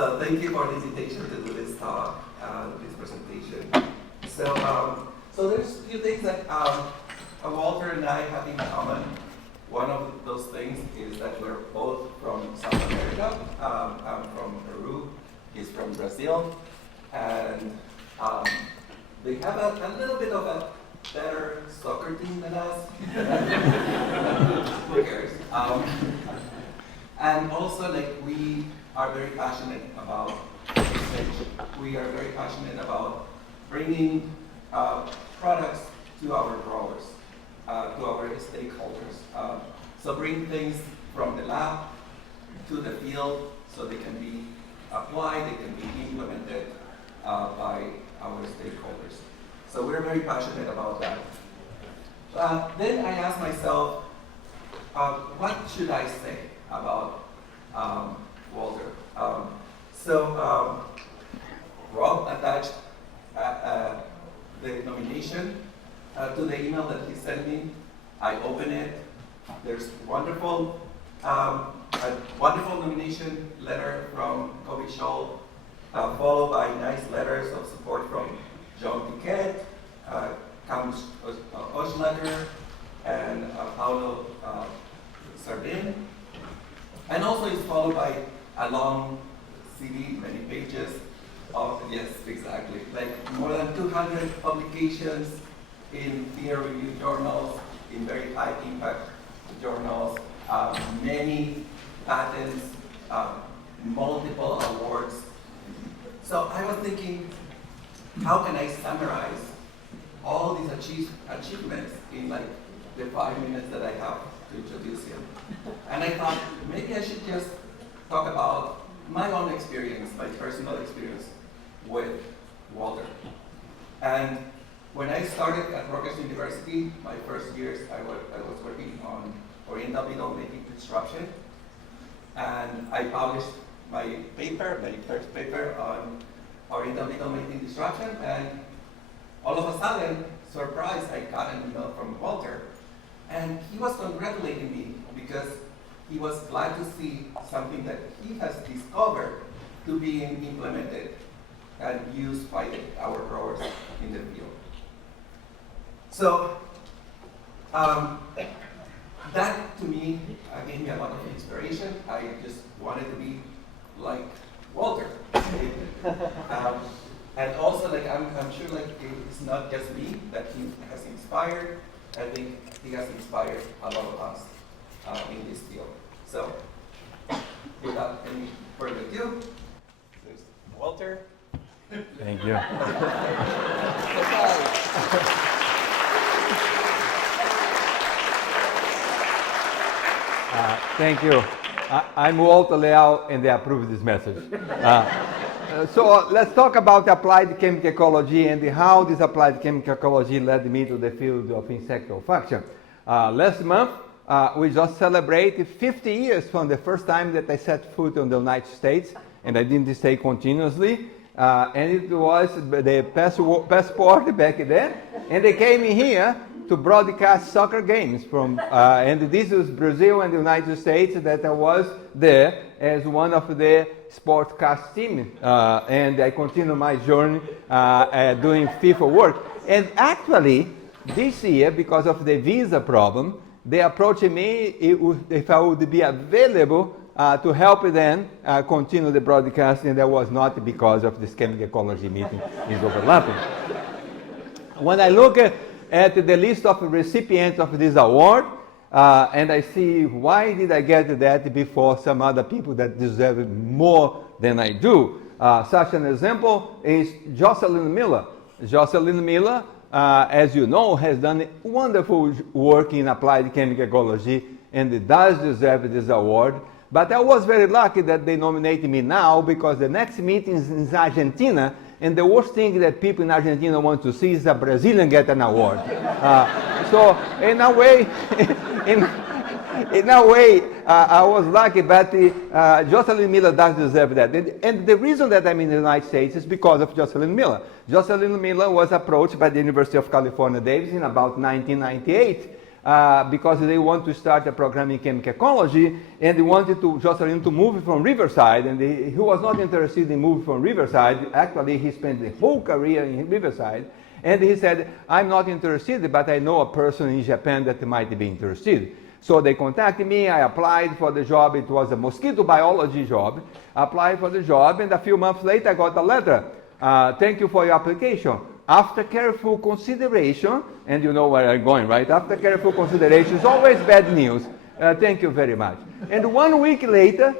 So thank you for the invitation to do this talk, this presentation. So there's a few things that Walter and I have in common. One of those things is that we're both from South America. I'm from Peru, he's from Brazil, and they have a little bit of a better soccer team than us. Who cares? And also, like, we are very passionate about research. We are very passionate about bringing products to our growers, to our stakeholders. So bring things from the lab to the field so they can be applied, they can be implemented by our stakeholders. So we're very passionate about that. Then I asked myself, what should I say about Walter? Rob attached the nomination to the email that he sent me. I open it. There's a wonderful nomination letter from Kobe Scholl, followed by nice letters of support from John Piquet, Camus Oschlager, and Paulo Sardin. And also it's followed by a long CD, many pages of, yes, exactly, like more than 200 publications in peer-reviewed journals, in very high impact journals, many patents, multiple awards. So I was thinking, how can I summarize all these achievements in like the 5 minutes that I have to introduce him? And I thought, maybe I should just talk about my own experience, my personal experience with Walter. And when I started at Rutgers University, my first years, I was working on oriental beetle mating disruption. And I published my first paper on oriental beetle mating disruption. And all of a sudden, surprise, I got an email from Walter. And he was congratulating me because he was glad to see something that he has discovered to being implemented and used by our growers in the field. So that to me gave me a lot of inspiration. I just wanted to be like Walter. And also, like, I'm sure, like, it's not just me that he has inspired. I think he has inspired a lot of us in this field. So, without any further ado, there's Walter. Thank you. Thank you. I'm Walter Leal, and I approve this message. So let's talk about applied chemical ecology and how this applied chemical ecology led me to the field of insect olfaction. Last month, we just celebrated 50 years from the first time that I set foot on the United States, and I didn't stay continuously. And it was the passport back then, and they came in here to broadcast soccer games from, and this was Brazil and the United States that I was there as one of the sportcast team, and I continue my journey doing FIFA work. And actually, this year, because of the visa problem, they approached me if I would be available to help them continue the broadcasting. That was not because of this chemical ecology meeting is overlapping. When I look at the list of recipients of this award, and I see why did I get that before some other people that deserve it more than I do. Such an example is Jocelyn Miller. Jocelyn Miller, as you know, has done wonderful work in applied chemical ecology and does deserve this award. But I was very lucky that they nominated me now because the next meeting is in Argentina, and the worst thing that people in Argentina want to see is a Brazilian get an award. So in a way, I was lucky, but Jocelyn Miller does deserve that. And the reason that I'm in the United States is because of Jocelyn Miller. Jocelyn Miller was approached by the University of California, Davis in about 1998 because they want to start a program in chemical ecology, and they wanted Jocelyn to move from Riverside, and he was not interested in moving from Riverside. Actually, he spent the whole career in Riverside, and he said, I'm not interested, but I know a person in Japan that might be interested. So they contacted me, I applied for the job. It was a mosquito biology job. I applied for the job, and a few months later I got a letter. Thank you for your application. After careful consideration, and you know where I'm going, right? After careful consideration, it's always bad news. Thank you very much. And 1 week later,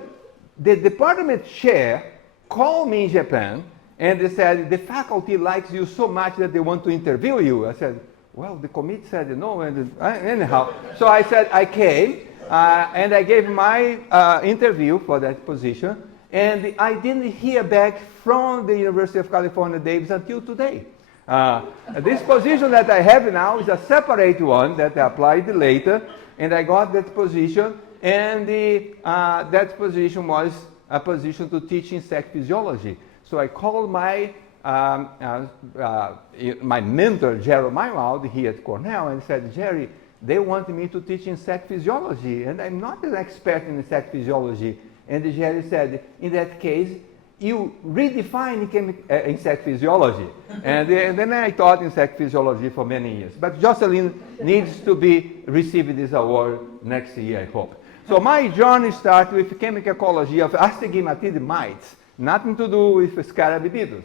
the department chair called me in Japan, and they said, the faculty likes you so much that they want to interview you. I said, well, the committee said no, and anyhow. So I said, I came, and I gave my interview for that position, and I didn't hear back from the University of California, Davis until today. This position that I have now is a separate one that I applied later, and I got that position, and that position was a position to teach insect physiology. So I called my mentor, Jeremiah Wald, here at Cornell, and said, Jerry, they want me to teach insect physiology, and I'm not an expert in insect physiology. And Jerry said, in that case, you redefine insect physiology. And then I taught insect physiology for many years. But Jocelyn needs to receive this award next year, I hope. So my journey started with chemical ecology of astigmatid mites, nothing to do with scarabeetus.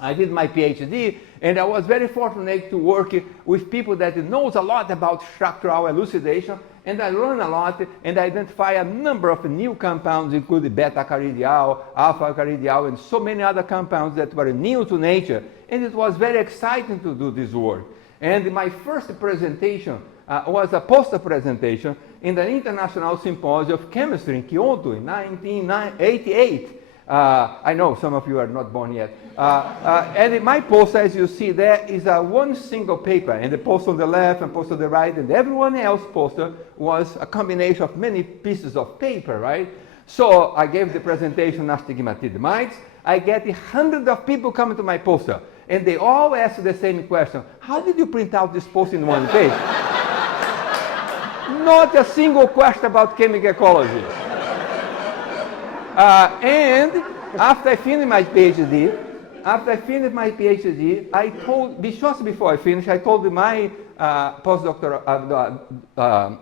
I did my PhD, and I was very fortunate to work with people that knows a lot about structural elucidation, and I learned a lot and identify a number of new compounds, including beta-cardiol, alpha-cardiol, and so many other compounds that were new to nature. And it was very exciting to do this work. And my first presentation was a poster presentation in the International Symposium of Chemistry in Kyoto in 1988. I know some of you are not born yet. And my poster, as you see there, is one single paper. And the poster on the left and poster on the right, and everyone else's poster was a combination of many pieces of paper, right? So I gave the presentation on astigmatid mites. I get hundreds of people coming to my poster, and they all ask the same question. How did you print out this poster in one page? Not a single question about chemical ecology. And after I finished my PhD, just before I finished, I told my postdoctoral,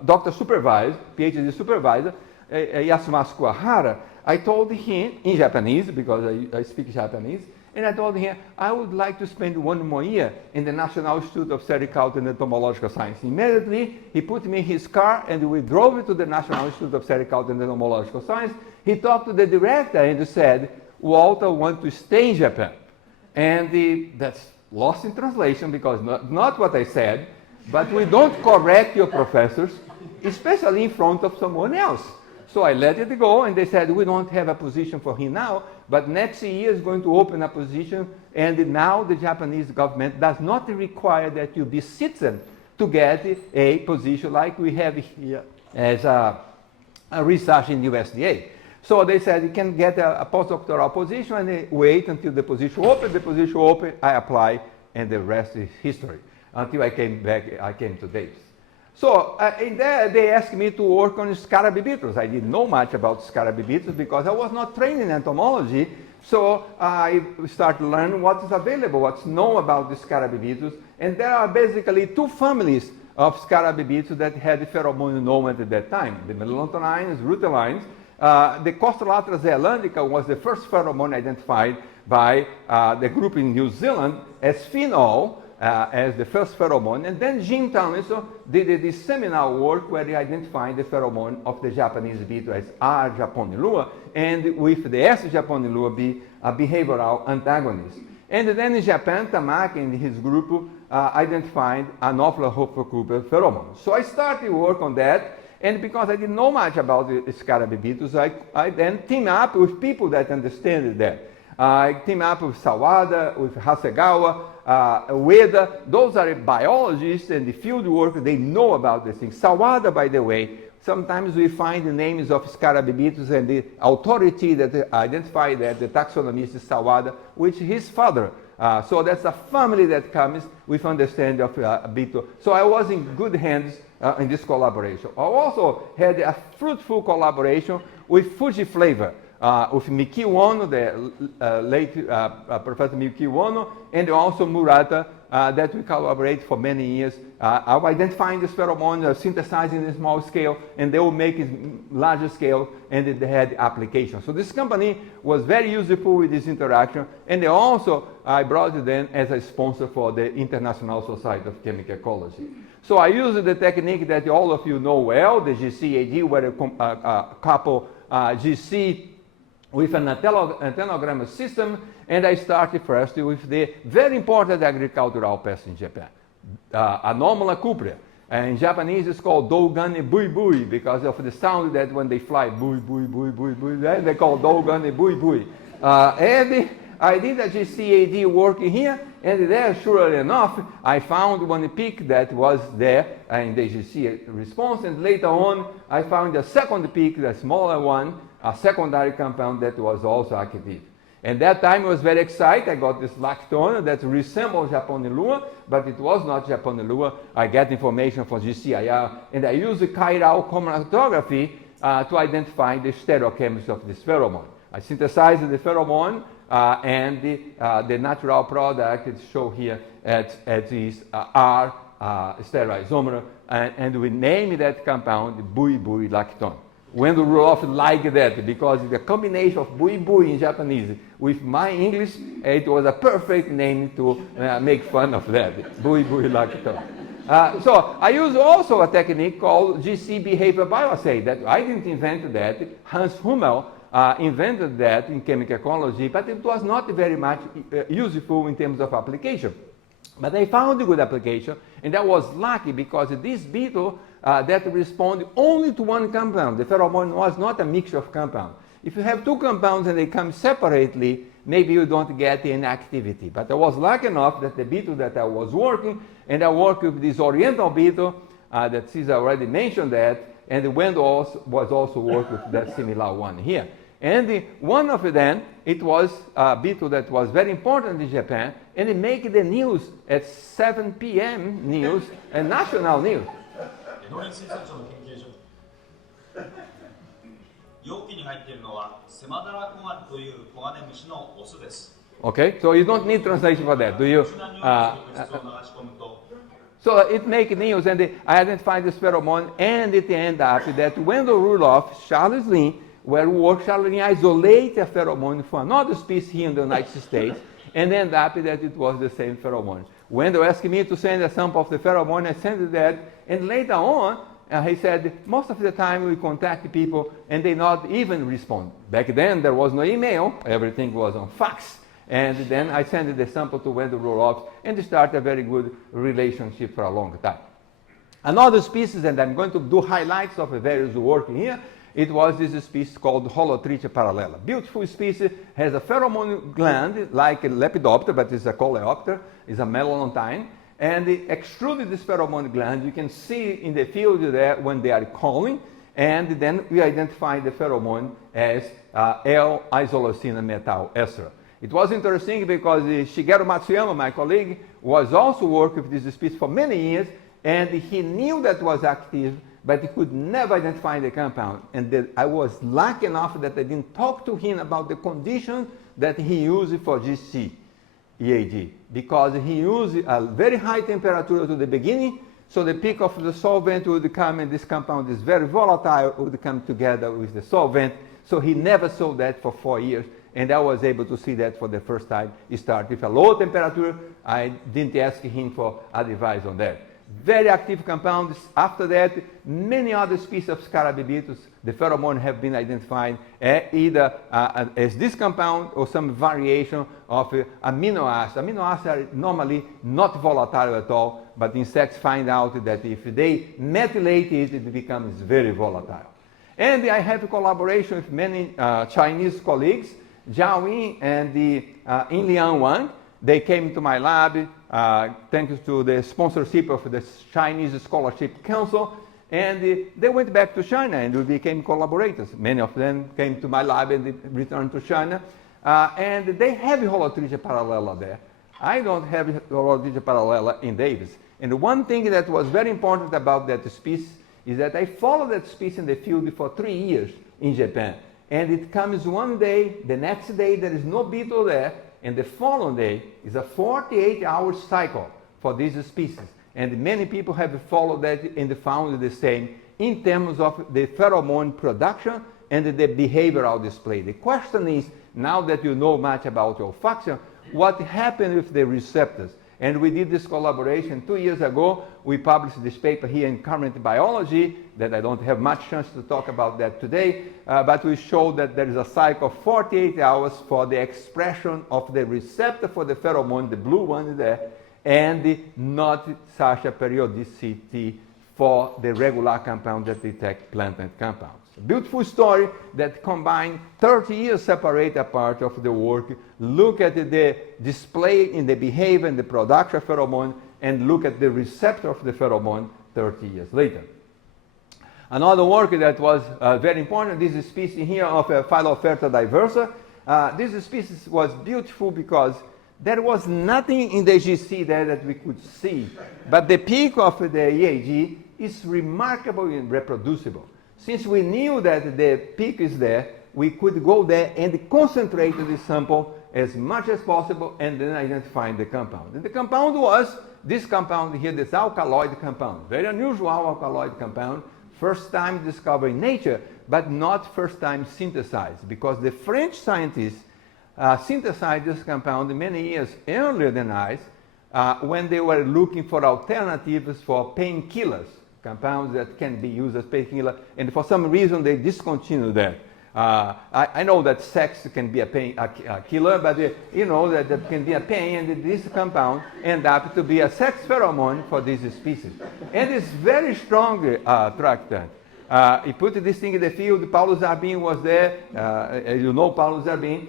doctor supervisor, PhD supervisor, Yasumasu Kuwahara, I told him in Japanese, because I speak Japanese, and I told him I would like to spend 1 more year in the National Institute of Sericulture and Entomological Science. Immediately, he put me in his car, and we drove to the National Institute of Sericulture and Entomological Science. He talked to the director and said, Walter wants to stay in Japan. And that's lost in translation, because not what I said, but we don't correct your professors, especially in front of someone else. So I let it go, and they said, we don't have a position for him now, but next year is going to open a position, and now the Japanese government does not require that you be citizen to get a position like we have here as a research in the USDA. So they said you can get a postdoctoral position and they wait until the position open, I apply, and the rest is history. Until I came back, I came to Davis. So in there, they asked me to work on scarabeetus. I didn't know much about scarabeetus because I was not trained in entomology. So I started learning what is available, what's known about the scarabeetus. And there are basically 2 families of scarabeetus that had pheromone known at that time, the melanotonines, rutulines. The Costrolatra zealandica was the first pheromone identified by the group in New Zealand as phenol, as the first pheromone, and then Jim Tomlinson did this seminal work where he identified the pheromone of the Japanese beetle as R. japonilua, and with the S. japonilua be a behavioral antagonist. And then in Japan, Tamaki and his group identified Anopheles hophocubus pheromone. So I started work on that, and because I didn't know much about the scarabeetus, I then teamed up with people that understand that. I team up with Sawada, with Hasegawa, Ueda. Those are biologists and the field work, they know about this thing. Sawada, by the way, sometimes we find the names of scarabeetus and the authority that identified that, the taxonomist is Sawada, which his father So that's a family that comes with understanding of beetle. So I was in good hands in this collaboration. I also had a fruitful collaboration with Fuji Flavor, with Miki Ono, the late Professor Miki Ono, and also Murata, that we collaborate for many years. Of identifying this pheromone, synthesizing in small scale, and they will make it larger scale, and they had application. So this company was very useful with this interaction, and they also, I brought them as a sponsor for the International Society of Chemical Ecology. So I used the technique that all of you know well, the GCAD, where a couple GC with an antennogram system, and I started first with the very important agricultural pest in Japan, Anomalous cupria. In Japanese it's called Dougane bui bui because of the sound that when they fly, bui bui bui bui bui, they call Dougane bui bui. And I did a GCAD working here, and there, surely enough, I found one peak that was there in the GC response, and later on I found a second peak, the smaller one, a secondary compound that was also active. And that time I was very excited. I got this lactone that resembles Japonilua, but it was not Japonilua. I get information from GCIR, and I use the chiral chromatography to identify the stereochemistry of this pheromone. I synthesized the pheromone, and the natural product is shown here as is R stereoisomer, and we name that compound bui bui lactone. Wendell Rudolph liked that because the combination of bui bui in Japanese with my English, it was a perfect name to make fun of that, bui bui lactone. So I use also a technique called GC behavior bioassay. That I didn't invent that. Hans Hummel invented that in chemical ecology, but it was not very much useful in terms of application. But I found a good application, and that was lucky because this beetle that responded only to one compound. The pheromone was not a mixture of compounds. If you have two compounds and they come separately, maybe you don't get any activity. But I was lucky enough that the beetle that I was working, and I worked with this oriental beetle, that Cesar already mentioned that, and Wendell was also working with that similar one here. And one of them, it was a beetle that was very important in Japan, and it made the news at 7 p.m. news and national news. 農林水産省の研究所容器に入っているのはセマダラコガネというコガネムシのオスです。 Okay, so you don't need translation for that, do you? So it makes news, and I identified this pheromone, and it ended up that Wendell Rudolph, Charles Lin, where Charles Lin isolated a pheromone from another species here in the United States, and ended up that it was the same pheromone. Wendell asked me to send a sample of the pheromone, I sent that, and later on, he said, most of the time we contact people and they not even respond. Back then there was no email, everything was on fax. And then I sent the sample to Wendell Rudolph and started a very good relationship for a long time. Another species, and I'm going to do highlights of the various work here, it was this species called Holotricha paralela. Beautiful species, has a pheromone gland like a lepidopter, but it's a coleopter, it's a melanotine. And they extruded this pheromone gland. You can see in the field there when they are calling, and then we identify the pheromone as L-isoleucine metal ester. It was interesting because Shigeru Matsuyama, my colleague, was also working with this species for many years, and he knew that was active, but he could never identify the compound. And I was lucky enough that I didn't talk to him about the conditions that he used for GC. EAD, because he used a very high temperature to the beginning, so the peak of the solvent would come, and this compound is very volatile, would come together with the solvent, so he never saw that for 4 years, and I was able to see that for the first time. He started with a low temperature. I didn't ask him for advice on that. Very active compounds. After that, many other species of Scarabeetus, the pheromone have been identified either as this compound or some variation of amino acids. Amino acids are normally not volatile at all, but insects find out that if they methylate it, it becomes very volatile. And I have a collaboration with many Chinese colleagues, Zhao Yin and In Liang Wang. They came to my lab, thanks to the sponsorship of the Chinese Scholarship Council, and they went back to China and we became collaborators. Many of them came to my lab and they returned to China, and they have Holotricha paralela there. I don't have Ecology paralela in Davis. And one thing that was very important about that species is that I followed that species in the field for 3 years in Japan. And it comes one day, the next day there is no beetle there, and the following day is a 48-hour cycle for this species. And many people have followed that and found the same in terms of the pheromone production and the behavioral display. The question is, now that you know much about olfaction, what happened with the receptors? And we did this collaboration 2 years ago. We published this paper here in Current Biology that I don't have much chance to talk about that today, but we showed that there is a cycle of 48 hours for the expression of the receptor for the pheromone, the blue one there, and not such a periodicity for the regular compound that detect planted compounds. A beautiful story that combined 30 years separate apart of the work, look at the display in the behavior and the production of pheromone, and look at the receptor of the pheromone 30 years later. Another work that was very important, this is species here of Phyllophyta diversa. This species was beautiful because there was nothing in the GC there that we could see, but the peak of the EAG is remarkable and reproducible. Since we knew that the peak is there, we could go there and concentrate the sample as much as possible and then identify the compound. And the compound was this compound here, this alkaloid compound. Very unusual alkaloid compound. First time discovered in nature, but not first time synthesized, because the French scientists synthesized this compound many years earlier than us when they were looking for alternatives for painkillers, compounds that can be used as painkiller, and for some reason they discontinued that. I know that sex can be a killer, but you know that can be a pain, and this compound end up to be a sex pheromone for this species. And it's very strong attractant. He put this thing in the field. Paulo Zarbin was there. You know Paulo Zarbin.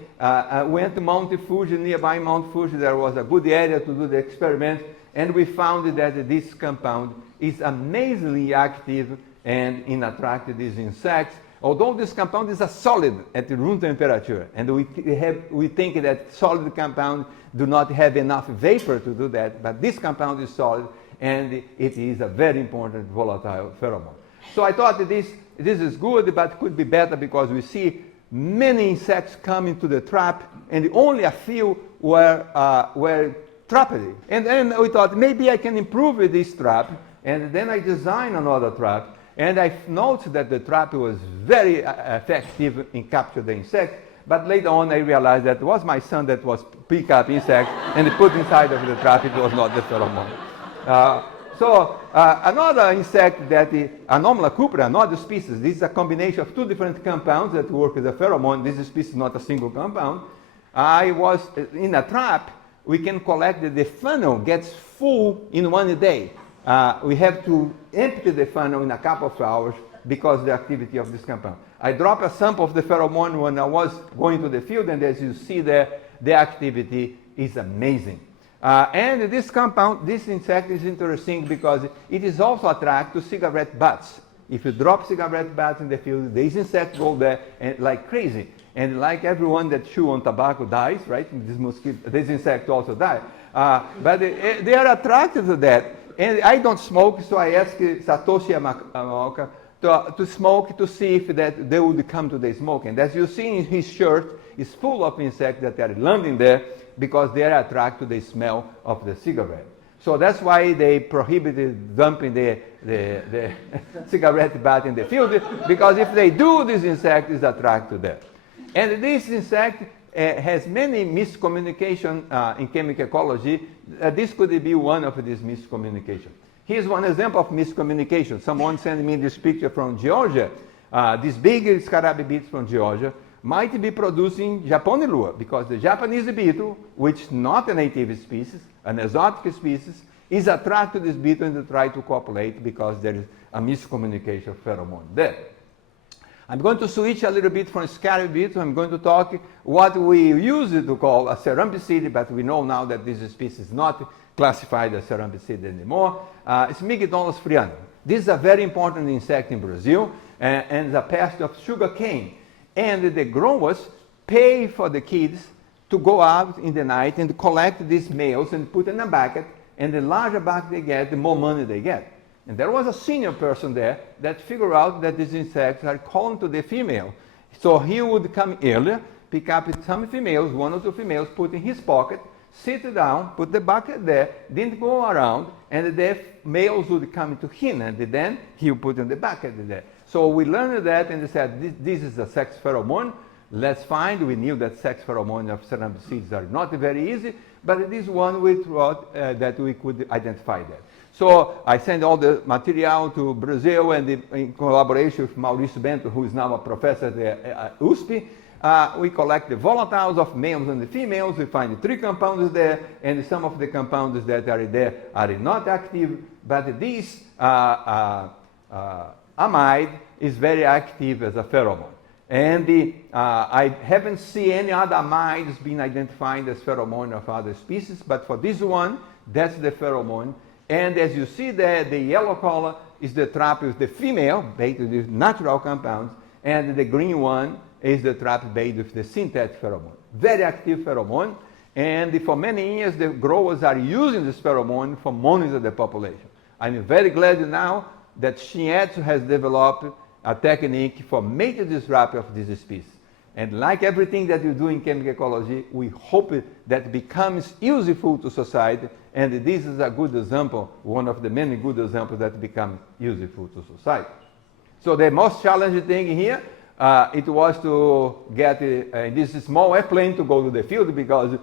Went to Mount Fuji, nearby Mount Fuji. There was a good area to do the experiment. And we found that this compound is amazingly active and in attracting these insects. Although this compound is a solid at room temperature, and we think that solid compounds do not have enough vapor to do that, but this compound is solid, and it is a very important volatile pheromone. So I thought that this is good, but could be better because we see many insects come into the trap, and only a few were trapped. And then we thought maybe I can improve with this trap, and then I designed another trap. And I noticed that the trap was very effective in capturing the insect, but later on I realized that it was my son that was pick up insects and put inside of the trap. It was not the pheromone. Another insect that is Anomala cupra, another species. This is a combination of two different compounds that work as a pheromone. This species is not a single compound. I was in a trap. We can collect that the funnel gets full in 1 day. We have to empty the funnel in a couple of hours because of the activity of this compound. I dropped a sample of the pheromone when I was going to the field, and as you see there, the activity is amazing. And this compound, this insect is interesting because it is also attracted to cigarette butts. If you drop cigarette butts in the field, these insects go there and like crazy. And like everyone that chew on tobacco dies, right? These insects also die. But they are attracted to that. And I don't smoke, so I asked Satoshi Yamaoka to smoke to see if that they would come to the smoke. And as you see in his shirt, it's full of insects that are landing there because they are attracted to the smell of the cigarette. So that's why they prohibited dumping the cigarette butt in the field, because if they do, this insect is attracted to that. And this insect has many miscommunication in chemical ecology. This could be one of these miscommunications. Here's one example of miscommunication. Someone sent me this picture from Georgia. These big scarab beetles from Georgia might be producing Japonilua, because the Japanese beetle, which is not a native species, an exotic species, is attracted to this beetle and try to copulate because there is a miscommunication of pheromone there. I'm going to switch a little bit from scarab beetle. I'm going to talk what we used to call a cerambycid, but we know now that this species is not classified as cerambycid anymore. It's Mygdonus frianum. This is a very important insect in Brazil and the pest of sugarcane. And the growers pay for the kids to go out in the night and collect these males and put in a bucket, and the larger bucket they get, the more money they get. And there was a senior person there that figured out that these insects are calling to the female. So he would come earlier, pick up some females, 1 or 2 females, put in his pocket, sit down, put the bucket there, didn't go around, and the males would come to him, and then he would put in the bucket there. So we learned that, and they said, this is a sex pheromone. Let's find. We knew that sex pheromone of certain seeds are not very easy, but this one we thought that we could identify that. So I sent all the material to Brazil, and in collaboration with Maurício Bento, who is now a professor at USP, we collect the volatiles of males and the females. We find 3 compounds there, and some of the compounds that are there are not active, but this amide is very active as a pheromone. And I haven't seen any other amides being identified as pheromone of other species, but for this one, that's the pheromone. And as you see there, the yellow color is the trap with the female, based with natural compounds, and the green one is the trap based with the synthetic pheromone. Very active pheromone, and for many years the growers are using this pheromone for monitoring the population. I'm very glad now that Shiatsu has developed a technique for major disruption of this species. And like everything that you do in chemical ecology, we hope that becomes useful to society, and this is a good example, one of the many good examples that become useful to society. So the most challenging thing here, it was to get this small airplane to go to the field, because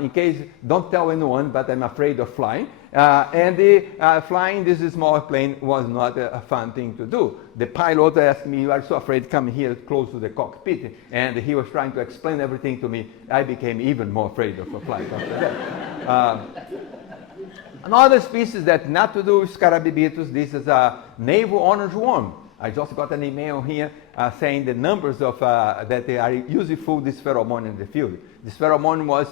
in case, don't tell anyone, but I'm afraid of flying. Flying this small plane was not a fun thing to do. The pilot asked me, "You are so afraid, come here close to the cockpit." And he was trying to explain everything to me. I became even more afraid of a flight after that. Another species that not to do with Scarabibitus, this is a navel orange worm. I just got an email here saying the numbers of that they are useful this pheromone in the field. This pheromone was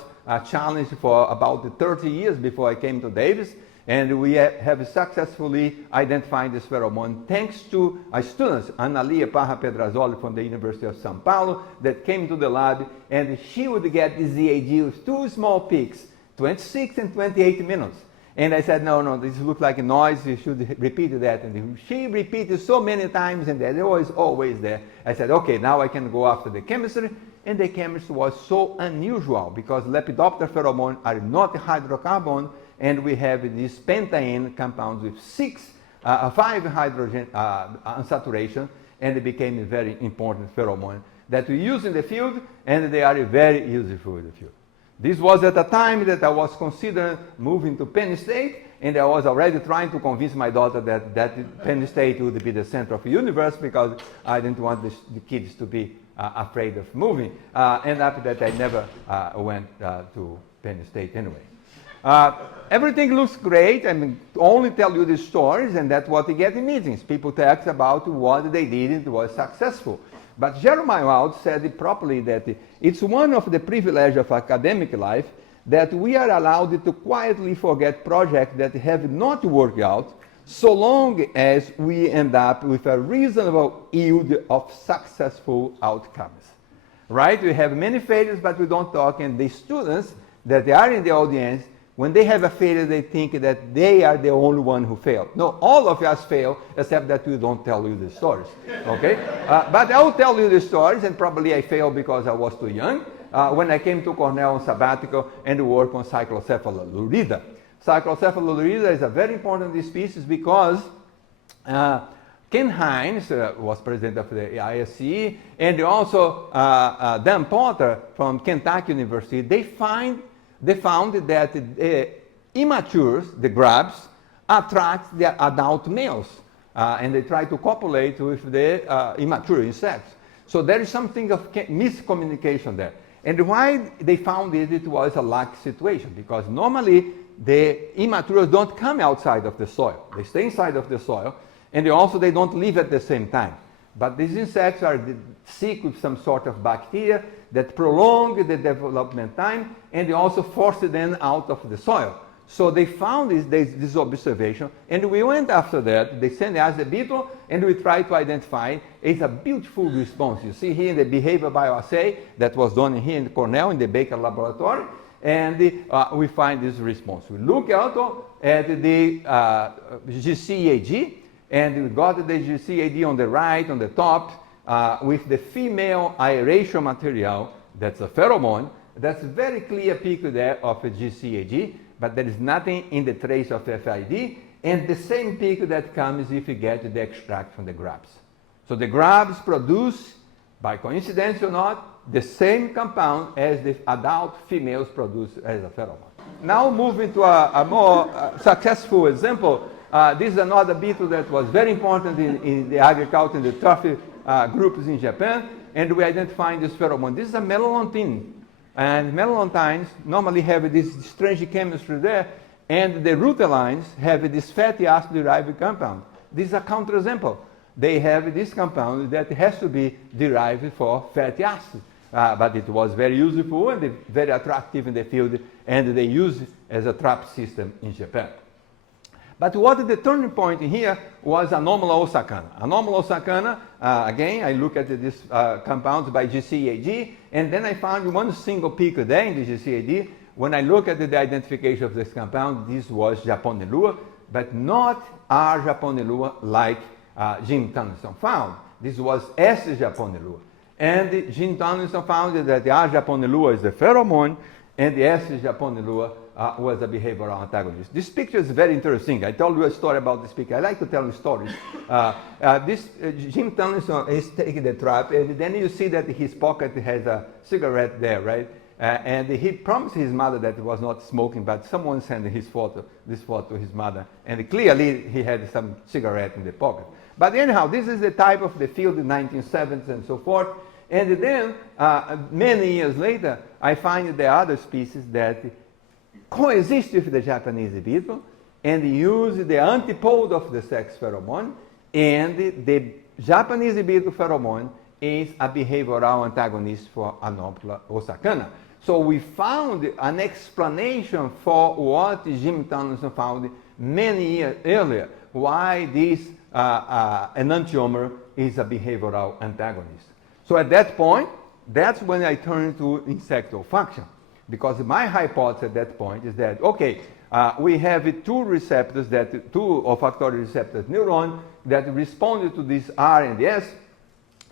challenged for about 30 years before I came to Davis, and we have successfully identified this pheromone thanks to a student, Ana Lia Parra Pedrazoli from the University of São Paulo, that came to the lab, and she would get this EAG with 2 small peaks, 26 and 28 minutes. And I said, no, this looks like a noise, you should repeat that. And she repeated so many times, and it was always there. I said, okay, now I can go after the chemistry. And the chemistry was so unusual, because Lepidoptera pheromone are not hydrocarbon, and we have these pentaene compounds with 5 hydrogen unsaturation, and it became a very important pheromone that we use in the field, and they are very useful in the field. This was at a time that I was considering moving to Penn State, and I was already trying to convince my daughter that Penn State would be the center of the universe, because I didn't want the kids to be afraid of moving. And after that, I never went to Penn State anyway. Everything looks great. I mean, only tell you the stories, and that's what you get in meetings. People talk about what they did and was successful. But Jeremiah Wald said it properly, that it's one of the privileges of academic life that we are allowed to quietly forget projects that have not worked out, so long as we end up with a reasonable yield of successful outcomes. Right? We have many failures, but we don't talk, and the students that are in the audience, when they have a failure, they think that they are the only one who failed. No, all of us fail, except that we don't tell you the stories. Okay? But I will tell you the stories, and probably I failed because I was too young. When I came to Cornell on sabbatical and worked on Cyclocephalurida. Cyclocephalurida is a very important species because Ken Hines was president of the ISC, and also Dan Potter from Kentucky University. They found that the immatures, the grubs, attract the adult males, and they try to copulate with the immature insects. So there is something of miscommunication there. And why they found it was a lack situation, because normally the immatures don't come outside of the soil. They stay inside of the soil, and they don't live at the same time. But these insects are sick with some sort of bacteria that prolong the development time, and they also force them out of the soil. So they found this observation, and we went after that. They sent us the beetle, and we tried to identify. It's a beautiful response. You see here in the behavior bioassay that was done here in Cornell in the Baker laboratory, and we find this response. We look also at the GCAG, and we got the GCAD on the right, on the top, with the female aeration material. That's a pheromone. That's a very clear peak there of a GCAG, but there is nothing in the trace of FID, and the same peak that comes if you get the extract from the grubs. So the grubs produce, by coincidence or not, the same compound as the adult females produce as a pheromone. Now moving to a more successful example, this is another beetle that was very important in the agriculture and the trophy groups in Japan, and we identified this pheromone. This is a melanontine. And melanontines normally have this strange chemistry there, and the rutulines have this fatty acid derived compound. This is a counterexample. They have this compound that has to be derived for fatty acid, but it was very useful and very attractive in the field, and they use it as a trap system in Japan. But what the turning point here was anomalous osakana. Anomalous osakana, again, I look at these compounds by GCAG, and then I found one single peak there in the GCAD. When I look at the identification of this compound, this was Japonelua, but not R. Japonelua like Jim Tomlinson found. This was S. Japonelua. And Jim Tomlinson found that the R. Japonelua is the pheromone, and the S. Japonelua was a behavioral antagonist. This picture is very interesting. I told you a story about this picture. I like to tell you stories. Jim Tomlinson is taking the trap, and then you see that his pocket has a cigarette there, right? And he promised his mother that he was not smoking, but someone sent this photo to his mother, and clearly he had some cigarette in the pocket. But anyhow, this is the type of the field in the 1970s and so forth. And then, many years later, I find there are other species that coexist with the Japanese beetle and use the antipode of the sex pheromone, and the Japanese beetle pheromone is a behavioral antagonist for Anomalous osakana. So we found an explanation for what Jim Tomlinson found many years earlier, why this enantiomer is a behavioral antagonist. So at that point, that's when I turned to insectal function. Because my hypothesis at that point is that, okay, we have two receptors, two olfactory receptors, neuron, that responded to this R and S.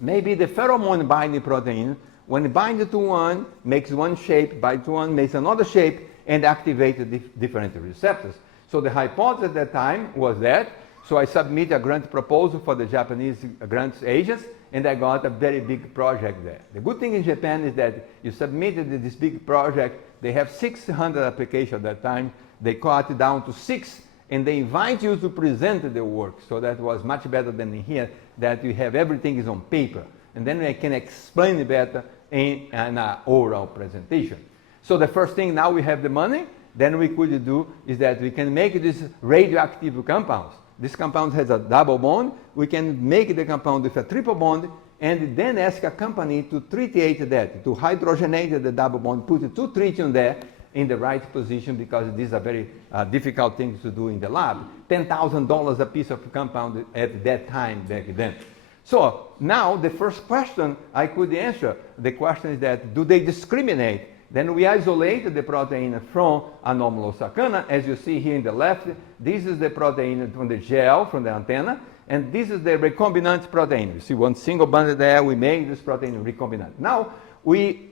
Maybe the pheromone binding protein, when it binds to one, makes one shape, binds to one, makes another shape, and activates the different receptors. So the hypothesis at that time was that. So I submitted a grant proposal for the Japanese grants agents, and I got a very big project there. The good thing in Japan is that you submitted this big project, they have 600 applications at that time, they cut it down to 6, and they invite you to present the work. So that was much better than in here, that you have everything is on paper. And then I can explain it better in an oral presentation. So the first thing, now we have the money, then we could do is that we can make these radioactive compounds. This compound has a double bond. We can make the compound with a triple bond, and then ask a company to tritiate that, to hydrogenate the double bond, put 2 tritium there in the right position, because this is a very difficult thing to do in the lab. $10,000 a piece of compound at that time back then. So now the first question I could answer, the question is that, do they discriminate? Then we isolate the protein from Anomalous osakana. As you see here in the left, this is the protein from the gel, from the antenna, and this is the recombinant protein. You see one single bond there, we make this protein recombinant. Now, we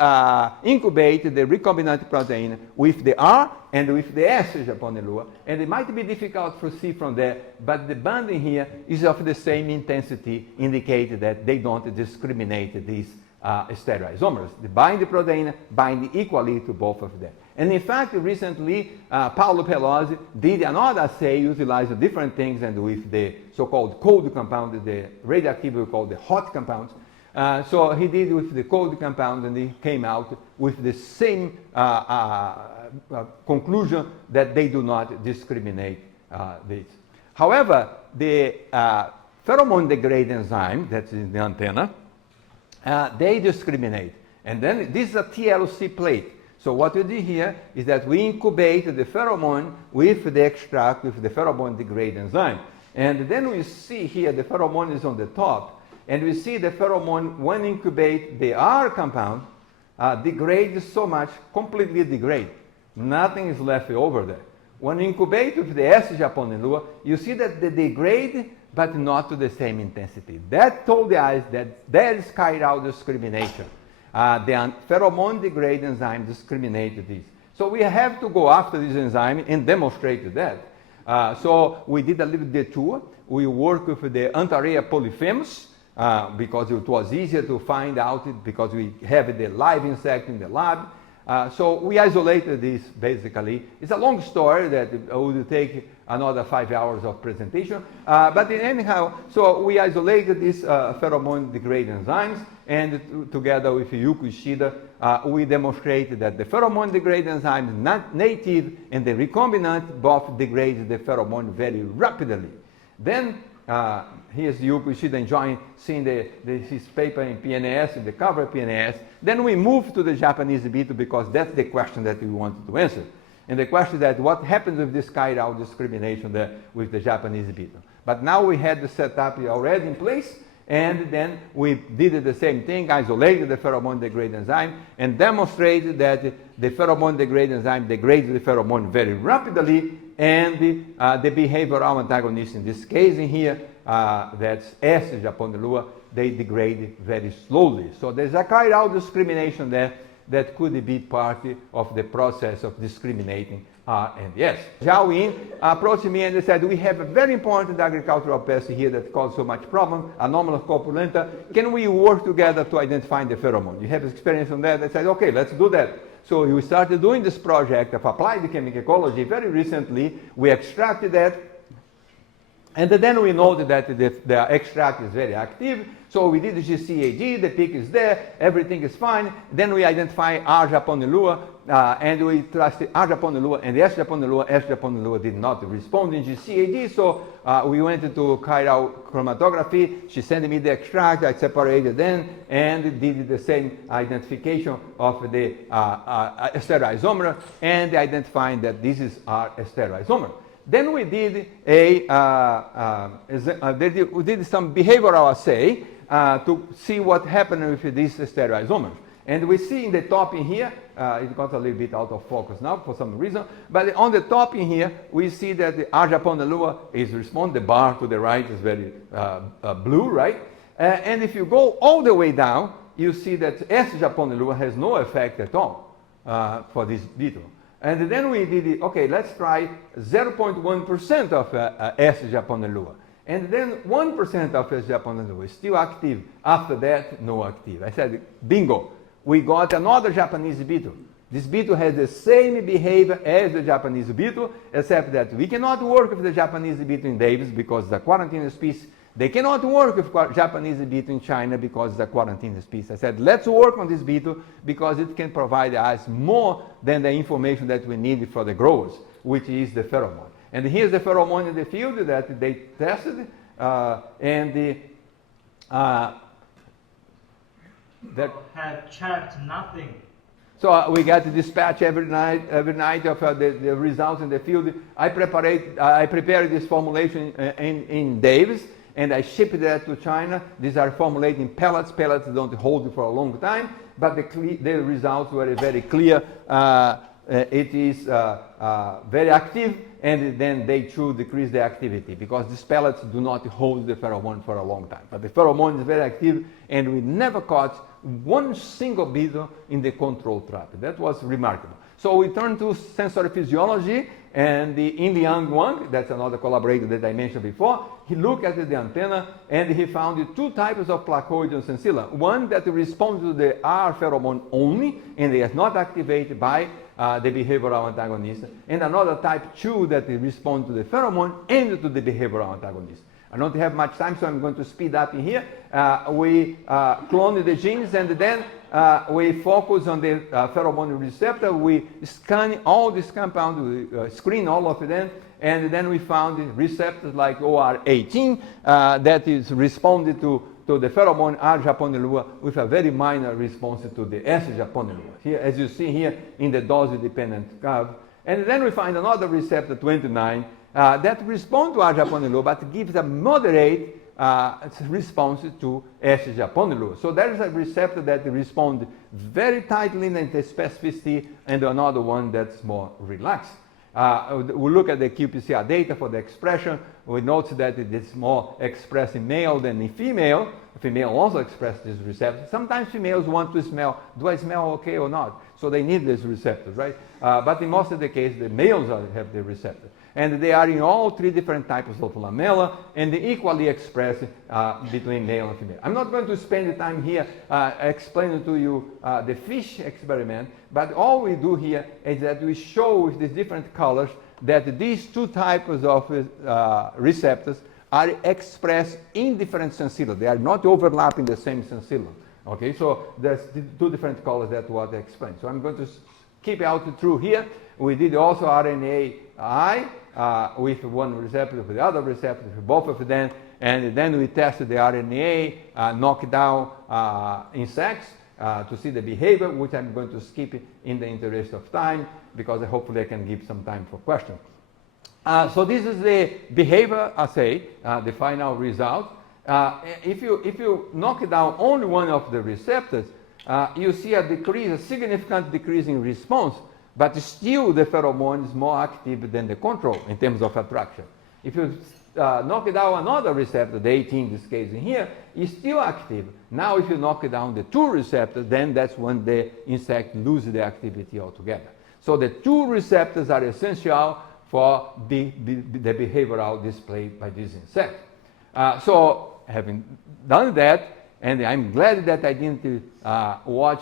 incubate the recombinant protein with the R and with the S Japonelua, and it might be difficult to see from there, but the bonding here is of the same intensity, indicating that they don't discriminate these stereoisomers. They bind the protein, bind equally to both of them. And in fact, recently, Paolo Pelosi did another assay utilizing different things, and with the so-called cold compound, the radioactive we call the hot compounds. So he did with the cold compound, and he came out with the same conclusion that they do not discriminate this. However, the pheromone degrade enzyme that's in the antenna, they discriminate. And then this is a TLC plate. So what we did here is that we incubate the pheromone with the extract with the pheromone degrade enzyme. And then we see here the pheromone is on the top. And we see the pheromone, when incubate the R compound, degrades so much, completely degrade. Nothing is left over there. When you incubate with the S-Japonelua, you see that they degrade, but not to the same intensity. That told the eyes that there is chiral discrimination. The pheromone degrade enzyme discriminated this. So we have to go after this enzyme and demonstrate that. So we did a little detour. We worked with the Antareia polyphemus, because it was easier to find out it because we have the live insect in the lab. So we isolated this basically. It's a long story that would take another 5 hours of presentation. But anyhow, so we isolated these pheromone degrade enzymes, and together with Yuko Ishida, we demonstrated that the pheromone degrade enzyme, not native and the recombinant, both degrade the pheromone very rapidly. Then here's Yuko Ishida enjoying seeing his paper in PNAS, in the cover of PNAS. Then we moved to the Japanese beetle because that's the question that we wanted to answer. And the question that what happens with this chiral discrimination there with the Japanese beetle. But now we had the setup already in place, and then we did the same thing, isolated the pheromone degrade enzyme, and demonstrated that the pheromone degrade enzyme degrades the pheromone very rapidly, and the behavioral antagonist in this case in here, that's S-Japonelua, they degrade very slowly. So there's a chiral discrimination there that could be part of the process of discriminating R and S. Zhao Yin approached me and they said, we have a very important agricultural pest here that causes so much problem, Anomalous corpulenta. Can we work together to identify the pheromone? You have experience on that? I said, okay, let's do that. So we started doing this project of applied chemical ecology very recently. We extracted that, and then we noted that the extract is very active. So we did the GCAG, the peak is there, everything is fine. Then we identify R. japonelua, and we trusted R. japonelua and the S. japonelua. S. japonelua did not respond in GCAG, so we went into chiral chromatography. She sent me the extract, I separated them, and did the same identification of the stereoisomer, and identifying that this is our stereoisomer. Then we did we did some behavioral assay to see what happened with these stereoisomers. And we see in the top in here, it got a little bit out of focus now for some reason, but on the top in here, we see that the R. japonelua is responding. The bar to the right is very blue, right? And if you go all the way down, you see that S. japonelua has no effect at all for this beetle. And then we did it, okay, let's try 0.1% of S. japonelua. And then 1% of S. japonelua is still active. After that, no active. I said, bingo, we got another Japanese beetle. This beetle has the same behavior as the Japanese beetle, except that we cannot work with the Japanese beetle in Davis because the quarantine species. They cannot work with Japanese beetle in China because it's a quarantine species. I said, let's work on this beetle because it can provide us more than the information that we need for the growers, which is the pheromone. And here's the pheromone in the field that they tested, that have checked nothing. So we got to dispatch every night of the results in the field. I prepared this formulation in Davis, and I shipped that to China. These are formulated in pellets. Pellets don't hold for a long time, but the results were very clear. It is very active, and then they should decrease the activity because these pellets do not hold the pheromone for a long time. But the pheromone is very active, and we never caught one single beetle in the control trap. That was remarkable. So we turned to sensory physiology, and the Yin Liang Wang, that's another collaborator that I mentioned before, he looked at the antenna and he found two types of placoidal sensilla. One that responds to the R pheromone only, and they are not activated by the behavioral antagonist, and another type 2 that responds to the pheromone and to the behavioral antagonist. I don't have much time, so I'm going to speed up in here. We clone the genes, and then we focus on the pheromone receptor. We scan all these compounds, we screen all of them, and then we found receptors like OR18 that is responded to to the pheromone R. japonilua with a very minor response to the S. japonilua. Here, as you see here in the dose-dependent curve. And then we find another receptor, 29, that responds to R. japonilua, but gives a moderate response to S. japonilua. So there is a receptor that responds very tightly in the specificity, and another one that's more relaxed. We look at the qPCR data for the expression. We note that it is more expressed in male than in female. Female also expresses this receptor. Sometimes females want to smell, do I smell okay or not? So they need this receptor, right? But in most of the cases, the males have the receptor. And they are in all three different types of lamella, and they equally express between male and female. I'm not going to spend the time here explaining to you the fish experiment, but all we do here is that we show with these different colors that these two types of receptors are expressed in different sensilla. They are not overlapping the same sensilla. Okay, so there's two different colors. That's what I explained. So I'm going to keep out through here. We did also RNAi with one receptor, with the other receptor, with both of them, and then we tested the RNA knockdown insects to see the behavior, which I'm going to skip in the interest of time, because hopefully I can give some time for questions. So this is the behavior assay, the final result. If you knock down only one of the receptors, you see a significant decrease in response, but still the pheromone is more active than the control in terms of attraction. If you knock down another receptor, the 18 in this case in here, is still active. Now if you knock down the two receptors, then that's when the insect loses the activity altogether. So the two receptors are essential for the behavioral display by this insect. So having done that, and I'm glad that I didn't watch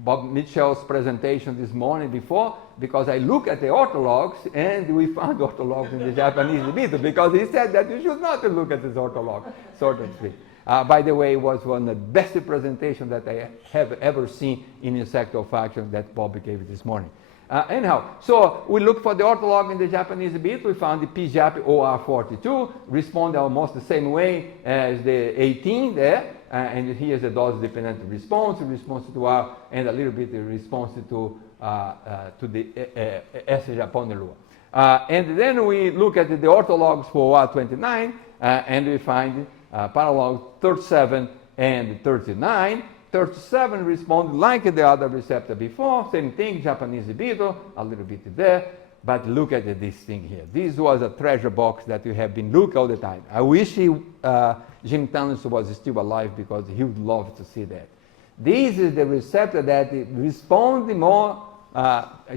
Bob Mitchell's presentation this morning before, because I look at the orthologs and we found orthologs in the Japanese beetle, because he said that you should not look at this ortholog sort of thing. By the way, it was one of the best presentations that I have ever seen in insect olfaction that Bob gave this morning. Anyhow, so we looked for the ortholog in the Japanese beetle. We found the PJAP OR42 respond almost the same way as the 18 there. And here's a dose-dependent response to R, and a little bit of response to the S. japonilua. And then we look at the orthologs for R29, and we find parallel 37 and 39. 37 respond like the other receptor before, same thing, Japanese beetle, a little bit there. But look at this thing here. This was a treasure box that you have been looking all the time. I wish Jim Tannus was still alive, because he would love to see that. This is the receptor that responds more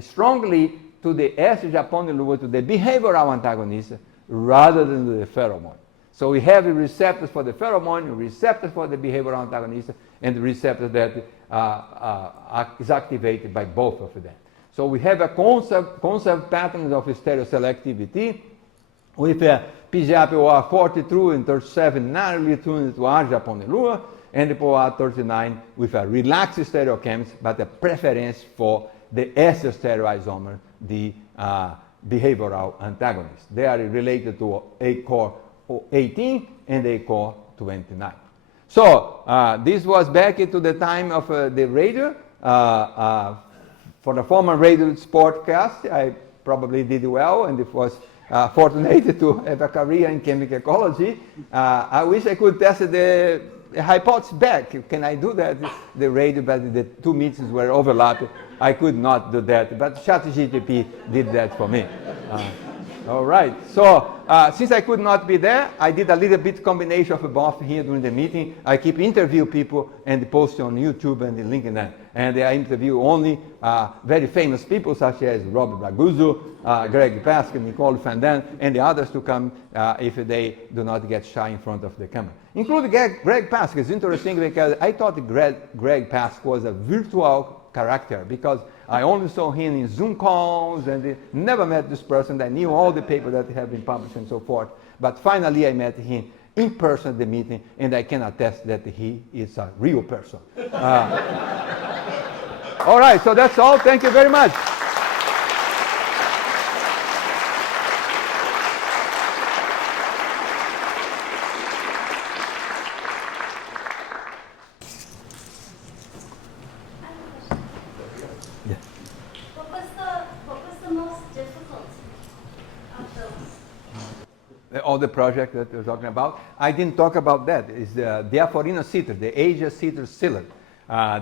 strongly to the S. japonilua, to the behavioral antagonist, rather than to the pheromone. So we have receptors for the pheromone, receptors for the behavioral antagonist, and the receptor that is activated by both of them. So we have a conserved pattern of stereoselectivity with PJAP OR42 and 37 narrowly tuned to R. japonilua, and OR39 with a relaxed stereochemistry, but a preference for the S stereoisomer, the behavioral antagonist. They are related to A-core 18 and A-core 29. So this was back into the time of the radio. For the former radio sportcast, I probably did well, and it was fortunate to have a career in chemical ecology. I wish I could test the hypothesis back. Can I do that? The radio, but the two meetings were overlapped. I could not do that, but ChatGPT did that for me. All right, so since I could not be there, I did a little bit combination of both here during the meeting. I keep interview people and post on YouTube and LinkedIn. And I interview only very famous people such as Robert Raguzu, Greg Pascal, Nicole Fandin, and the others to come if they do not get shy in front of the camera. Including Greg Pascal. It's interesting because I thought Greg Pascal was a virtual character, because I only saw him in Zoom calls and never met this person. I knew all the papers that have been published and so forth. But finally I met him in person at the meeting, and I can attest that he is a real person. All right, so that's all. Thank you very much. all the project that we're talking about. I didn't talk about that. It's the Diaphorina citrus, the Asia citrus psyllid.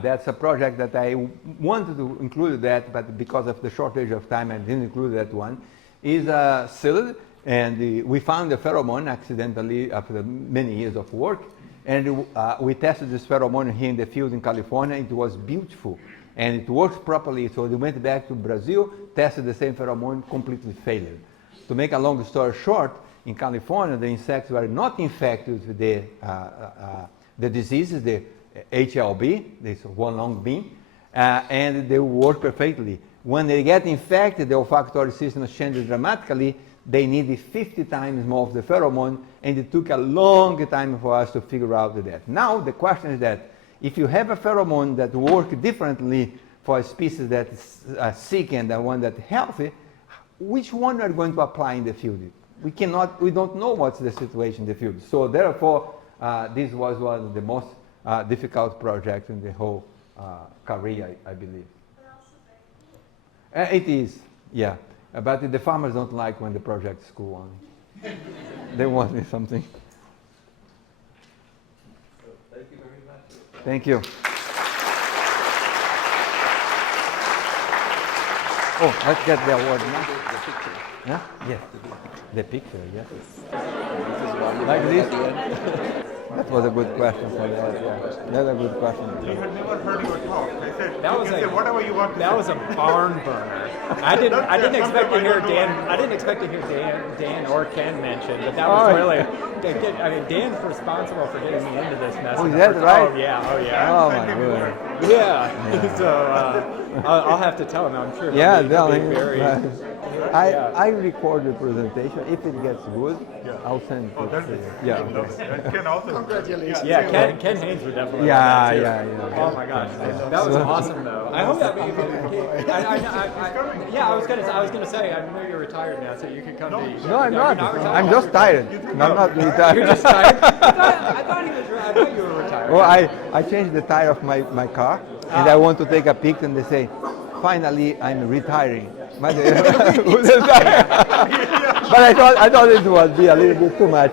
That's a project that I wanted to include that, but because of the shortage of time, I didn't include that one. Is a psyllid, and we found the pheromone accidentally after many years of work, and we tested this pheromone here in the field in California. It was beautiful, and it works properly. So we went back to Brazil, tested the same pheromone, completely failed. To make a long story short, in California, the insects were not infected with the diseases, the HLB, this one long bean, and they work perfectly. When they get infected, the olfactory system changes dramatically. They needed 50 times more of the pheromone, and it took a long time for us to figure out that. Now the question is that if you have a pheromone that works differently for a species that is sick and the one that is healthy, which one are we going to apply in the field? We don't know what's the situation in the field. So therefore, this was one of the most difficult projects in the whole career, I believe. It is, yeah. But the farmers don't like when the projects go on. They want something. Thank you very much. Thank you. Oh, let's get the award now. The picture. Yeah? Yes. The picture, yes. Like this? That was a good question for that. Yeah. That's a good question. You had never heard your talk. I said, That was you can a- say whatever you want to That say. was a barn burner. I didn't expect to hear Dan or Ken mentioned, but that was really. I mean, Dan's responsible for getting me into this mess. Oh, is that right? Oh yeah, oh yeah. Oh my goodness. Yeah. So I'll have to tell him. I'm sure. Yeah, he'll be no, very. I record the presentation. If it gets good, I'll send Oh, it that's to it. you. Yeah. Okay. And Ken also. Congratulations. Yeah, Ken Haynes would definitely. Yeah, love that, too. yeah. Oh my gosh, that was awesome though. I hope that. I was gonna say I know you're retired now, so you could come. No, I'm You're not. retired? I'm just tired. I'm not retired. You're just tired. I thought you were retired. Well, I changed the tire of my car, and I want to take a picture, and they say, finally, I'm retiring. But I thought it would be a little bit too much.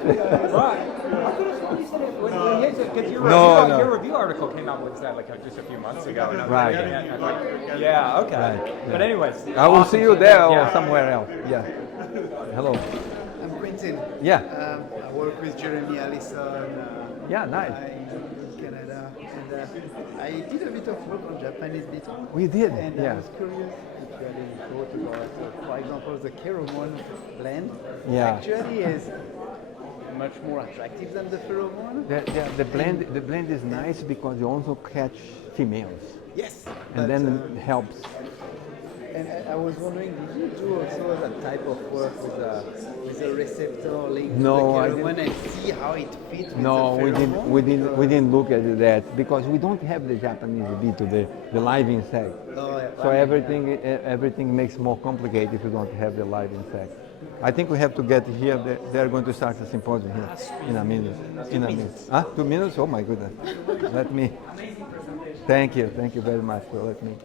No. Your review article came out, was that like just a few months ago? And I was Right. reading it, and I'm like, yeah, okay. Right, But anyways. I will awesome. see you there or Yeah. somewhere else. Yeah. Hello. I'm Quentin. Yeah. I work with Jeremy Allison. Yeah, nice. In Canada, and I did a bit of work on Japanese beetle. We did, And I yeah. was curious if you had any thought about, for example, the pheromone blend. Yeah. Actually, is much more attractive than the pheromone. The blend is nice because you also catch females, Yes. and then it helps. And I was wondering, did you do also that type of work with a receptor linked No, to I the pheromone and see how it fits with No, the we pheromone? we didn't look at that because we don't have the Japanese beetle, the live insect. Oh, yeah. So everything makes more complicated if you don't have the live insect. I think we have to get here. They're going to start the symposium here in a minute. In a minute. 2 minutes? Oh my goodness. Let me. Thank you very much for letting me.